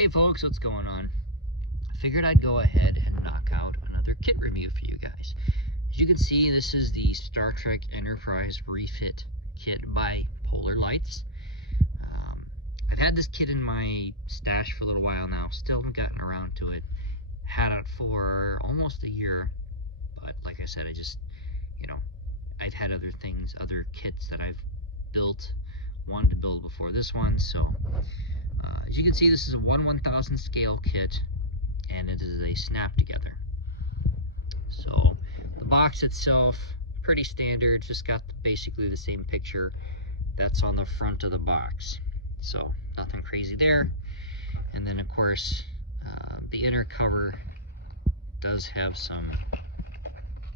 Hey folks, what's going on? I figured I'd go ahead and knock out another kit review for you guys. As you can see, this is the Star Trek Enterprise refit kit by Polar Lights. I've had this kit in my stash for a little while now, still haven't gotten around to it. Had it for almost a year, but like I said, I've had other things, other kits that I've wanted to build before this one, so as you can see, this is a 1/1000 scale kit, and it is a snap together. So the box itself, pretty standard, just got basically the same picture that's on the front of the box. So nothing crazy there. And then of course, the inner cover does have some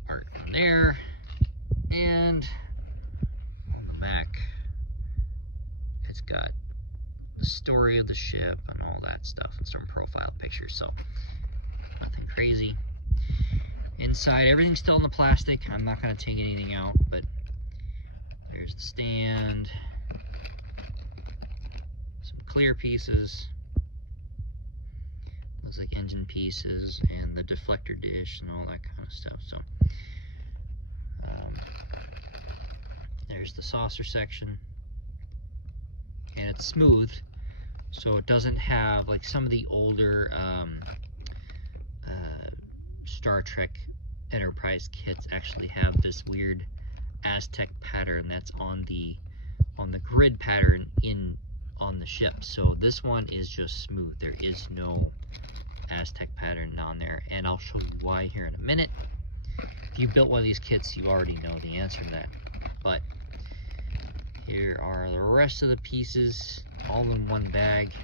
art on there, and on the back, it's got the story of the ship and all that stuff, and some profile pictures, so nothing crazy. Inside, everything's still in the plastic. I'm not going to take anything out, but there's the stand, some clear pieces, looks like engine pieces, and the deflector dish and all that kind of stuff. So there's the saucer section, and it's smooth, so it doesn't have, like some of the older Star Trek Enterprise kits actually have this weird Aztec pattern that's on the grid pattern on the ship. So this one is just smooth. There is no Aztec pattern on there, and I'll show you why here in a minute. If you built one of these kits, you already know the answer to that. But here are the rest of the pieces, all in one bag.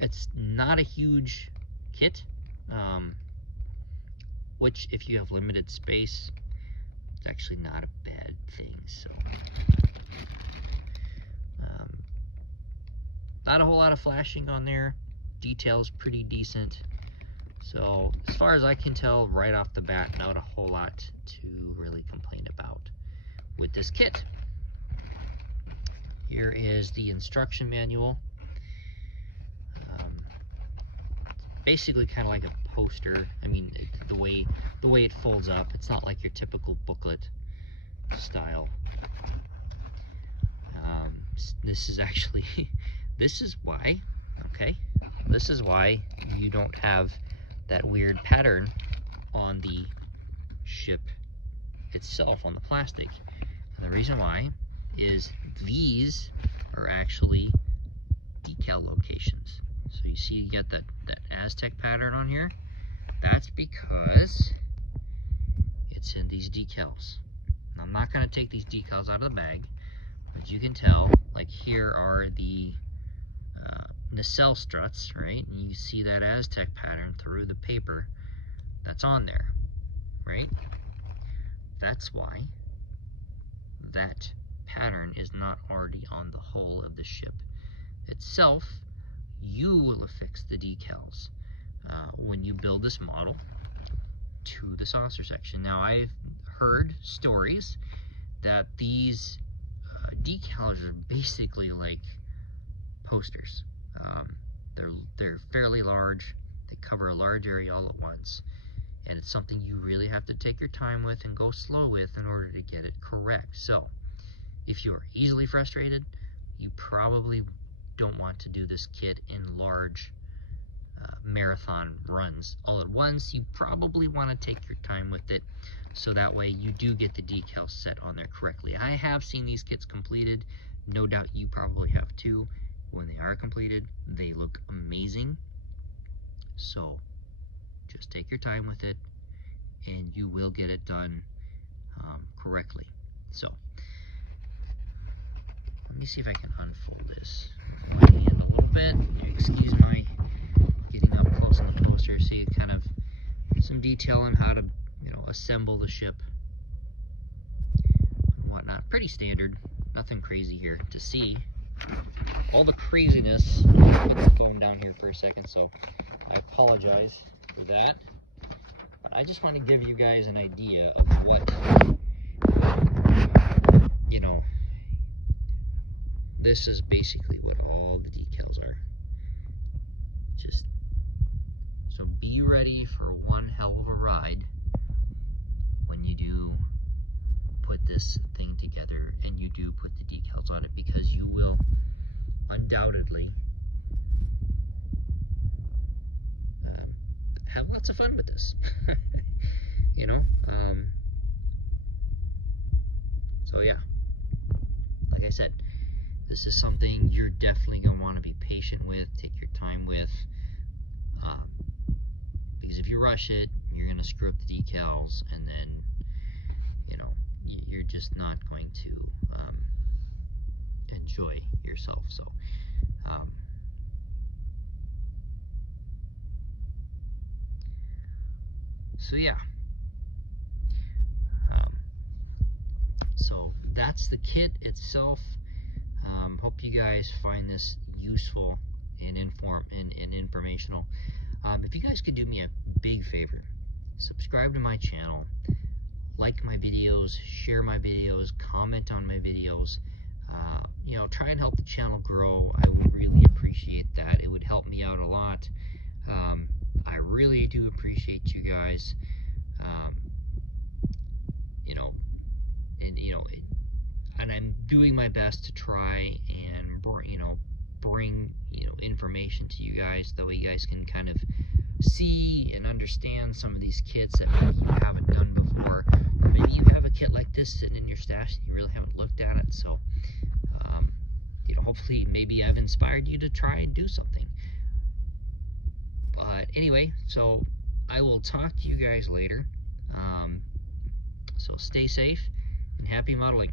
It's not a huge kit, which if you have limited space, it's actually not a bad thing. So not a whole lot of flashing on there. Detail's pretty decent. So as far as I can tell right off the bat, not a whole lot to really complain about with this kit. Here is the instruction manual. Basically kind of like a poster. I mean, the way it folds up, it's not like your typical booklet style. This is actually this is why you don't have that weird pattern on the ship itself, on the plastic. And the reason why is these are actually decal locations. So you see you get that Aztec pattern on here. That's because it's in these decals. Now, I'm not going to take these decals out of the bag, but you can tell, like, here are the nacelle struts, right? And you see that Aztec pattern through the paper that's on there, right? That's why that pattern is not already on the hull of the ship itself. You will affix the decals when you build this model to the saucer section. Now, I've heard stories that these decals are basically like posters. They're fairly large. They cover a large area all at once, and it's something you really have to take your time with and go slow with in order to get it correct. So if you are easily frustrated, you probably don't want to do this kit in large marathon runs all at once. You probably want to take your time with it, so that way you do get the decals set on there correctly. I have seen these kits completed. No doubt you probably have too. When they are completed, they look amazing. So just take your time with it, and you will get it done correctly. So let me see if I can unfold this with my hand a little bit. You excuse my getting up close on the poster, so you kind of some detail on how to, assemble the ship and whatnot. Pretty standard, nothing crazy here to see. All the craziness, put the phone down here for a second, so I apologize for that. But I just want to give you guys an idea of what, this is basically what all the decals are. ready for one hell of a ride when you do put this thing together and you do put the decals on it, because you will undoubtedly have lots of fun with this. You know, so yeah, like I said, this is something you're definitely going to want to be patient with, take your time with, because if you rush it, you're going to screw up the decals, and then, you know, you're just not going to enjoy yourself. So yeah, so that's the kit itself. Hope you guys find this useful and informational. If you guys could do me a big favor, subscribe to my channel, like my videos, share my videos, comment on my videos. You know, try and help the channel grow. I would really appreciate that. It would help me out a lot. I really do appreciate you guys. You know, and I'm doing my best to try and bring information to you guys, that way you guys can kind of see and understand some of these kits that maybe you haven't done before, or maybe you have a kit like this sitting in your stash and you really haven't looked at it. So you know, hopefully maybe I've inspired you to try and do something. But anyway, so I will talk to you guys later. So stay safe and happy modeling.